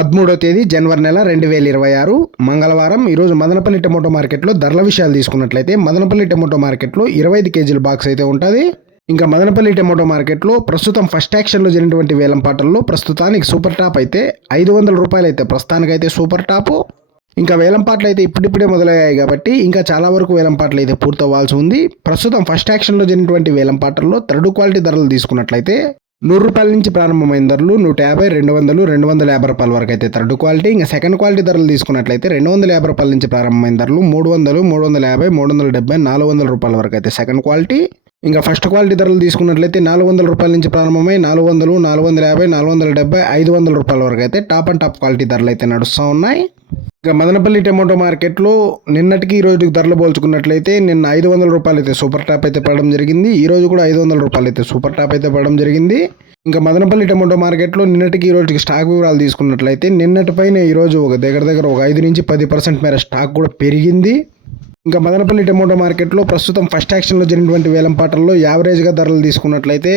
పదమూడో తేదీ జనవరి నెల రెండు వేల ఇరవై ఆరు మంగళవారం. ఈరోజు మదనపల్లి టమోటో మార్కెట్లో ధరల విషయాలు తీసుకున్నట్లయితే మదనపల్లి టమోటో మార్కెట్లో ఇరవై ఐదు కేజీల బాక్స్ అయితే ఉంటుంది. ఇంకా మదనపల్లి టమోటో మార్కెట్లో ప్రస్తుతం ఫస్ట్ యాక్షన్లో జరిగినటువంటి వేలం పాటల్లో ప్రస్తుతానికి సూపర్ టాప్ అయితే ఐదు వందల రూపాయలు అయితే ప్రస్తుతానికైతే సూపర్ టాపు. ఇంకా వేలం పాటలు అయితే ఇప్పుడిప్పుడే మొదలయ్యాయి కాబట్టి ఇంకా చాలా వరకు వేలం పాటలు అయితే పూర్తవ్వాల్సి ఉంది. ప్రస్తుతం ఫస్ట్ యాక్షన్లో జరిగినటువంటి వేలం పాటల్లో థర్డ్ క్వాలిటీ ధరలు తీసుకున్నట్లయితే నూరు రూపాయల నుంచి ప్రారంభమైన ధరలు నూట యాభై రెండు వందలు రెండు వందల యాభై రూపాయల వరకు అయితే థర్డ్ క్వాలిటీ ఇంకా సెకండ్ క్వాలిటీ ధరలు తీసుకున్నట్లయితే రెండు వందల యాభై రూపాయల నుంచి ప్రారంభమైన ధరలు మూడు వందలు మూడు వందల యాభై మూడు వందల డెబ్బై నాలుగు వందల రూపాయల వరకు అయితే సెకండ్ క్వాలిటీ. ఇంకా ఫస్ట్ క్వాలిటీ ధరలు తీసుకున్నట్లయితే నాలుగు వందల రూపాయల నుంచి ప్రారంభమై నాలుగు వందలు నాలుగు వందల యాభై నాలుగు వందల డెబ్బై ఐదు వందల రూపాయల వరకు అయితే టాప్ అండ్ టాప్ క్వాలిటీ ధరలు అయితే నడుస్తూ ఉన్నాయి. ఇక మదనపల్లి టమాటో మార్కెట్లో నిన్నటికి ఈ రోజుకి ధరలు పోల్చుకున్నట్లయితే నిన్న ఐదు వందల రూపాయలు అయితే సూపర్ టాప్ అయితే పడడం జరిగింది. ఈ రోజు కూడా ఐదు వందల రూపాయలు అయితే సూపర్ టాప్ అయితే పడడం జరిగింది. ఇంకా మదనపల్లి టమాటో మార్కెట్లో నిన్నటికి ఈ రోజుకి స్టాక్ వివరాలు తీసుకున్నట్లయితే నిన్నటి పైన ఈరోజు ఒక దగ్గర దగ్గర ఒక ఐదు నుంచి పది పర్సెంట్ మేర స్టాక్ కూడా పెరిగింది. ఇంకా మదనపల్లి టమోటో మార్కెట్లో ప్రస్తుతం ఫస్ట్ యాక్షన్లో జరిగినటువంటి వేలం పాటల్లో యావరేజ్గా ధరలు తీసుకున్నట్లయితే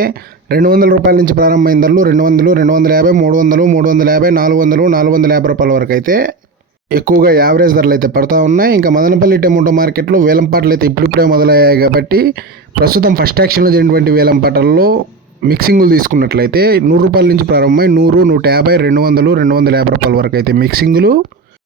రెండు వందల రూపాయల నుంచి ప్రారంభమైన ధరలు రెండు వందలు రెండు వందల యాభై మూడు వందలు మూడు వందల యాభై నాలుగు వందలు నాలుగు వందల యాభై రూపాయల వరకు అయితే ఎక్కువగా యావరేజ్ ధరలు అయితే పడతా ఉన్నాయి. ఇంకా మదనపల్లి టమోటో మార్కెట్లో వేలం పాటలు అయితే ఇప్పుడిప్పుడే మొదలయ్యాయి కాబట్టి ప్రస్తుతం ఫస్ట్ యాక్షన్లో జరిగినటువంటి వేలం పాటల్లో మిక్సింగులు తీసుకున్నట్లయితే నూరు రూపాయల నుంచి ప్రారంభమై నూరు నూట యాభై రెండు వందలు రెండు వందల యాభై రూపాయల వరకు అయితే మిక్సింగులు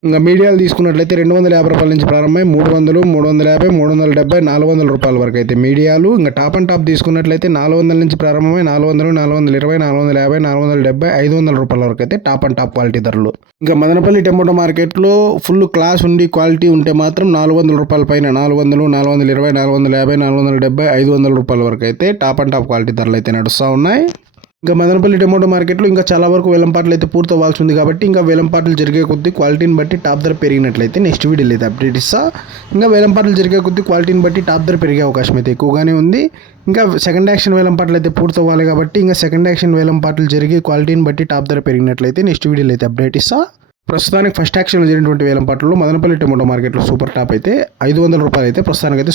ఇంకా మీడియాలు తీసుకున్నట్లయితే రెండు వందల యాభై రూపాయల నుంచి ప్రారంభమై మూడు వందలు మూడు వందల యాభై మూడు వందల డెబ్బై నాలుగు వందల రూపాయల వరకు అయితే మీడియాలు. ఇంకా టాప్ అండ్ టాప్ తీసుకున్నట్లయితే నాలుగు వందల నుంచి ప్రారంభమై నాలుగు వందలు నాలుగు వందల ఇరవై నాలుగు వందల యాభై నాలుగు వందల డెబ్బై ఐదు వందల రూపాయల వరకు అయితే టాప్ అండ్ టాప్ క్వాలిటీ ధరలు. ఇంకా మదనపల్లి టమోటో మార్కెట్లో ఫుల్ క్లాస్ ఉండి క్వాలిటీ ఉంటే మాత్రం నాలుగు వందల రూపాయల పైన నాలుగు వందలు నాలుగు వందల ఇరవై నాలుగు వందల యాభై నాలుగు వందల డెబ్బై ఐదు వందల రూపాయల వరకు అయితే టాప్ అండ్ టాప్ క్వాలిటీ ధరలు అయితే నడుస్తూ ఉన్నాయి. ఇంకా మదనపల్లి టమోటో మార్కెట్లో ఇంకా చాలా వరకు వేలంపాట్లు అయితే పూర్తి అవ్వాల్సి ఉంది కాబట్టి ఇంకా వేలంపాట్లు జరిగే కొద్దీ క్వాలిటీని బట్టి టాప్ ధర పెరిగినట్లయితే నెక్స్ట్ వీడియోలో అయితే అప్డేట్ ఇస్తా. ఇంకా వేలంపాట్లు జరిగే కొద్దీ క్వాలిటీని బట్టి టాప్ ధర పెరిగే అవకాశం అయితే ఎక్కువగానే ఉంది. ఇంకా సెకండ్ యాక్షన్ వేలంపాట్లు అయితే పూర్తి అవ్వాలి కాబట్టి ఇంకా సెకండ్ యాక్షన్ వేలంపాట్లు జరిగే క్వాలిటీని బట్టి టాప్ ధర పెరిగినట్లయితే నెక్స్ట్ వీడియోలో అయితే అప్డేట్ ఇస్తా. ప్రస్తుతానికి ఫస్ట్ యాక్షన్లో జరిగినటువంటి వేలంపాట్లలో మదనపల్లి టమోటో మార్కెట్లో సూపర్ టాప్ అయితే ఐదు వందల రూపాయలు అయితే ప్రస్తుతానికి అయితే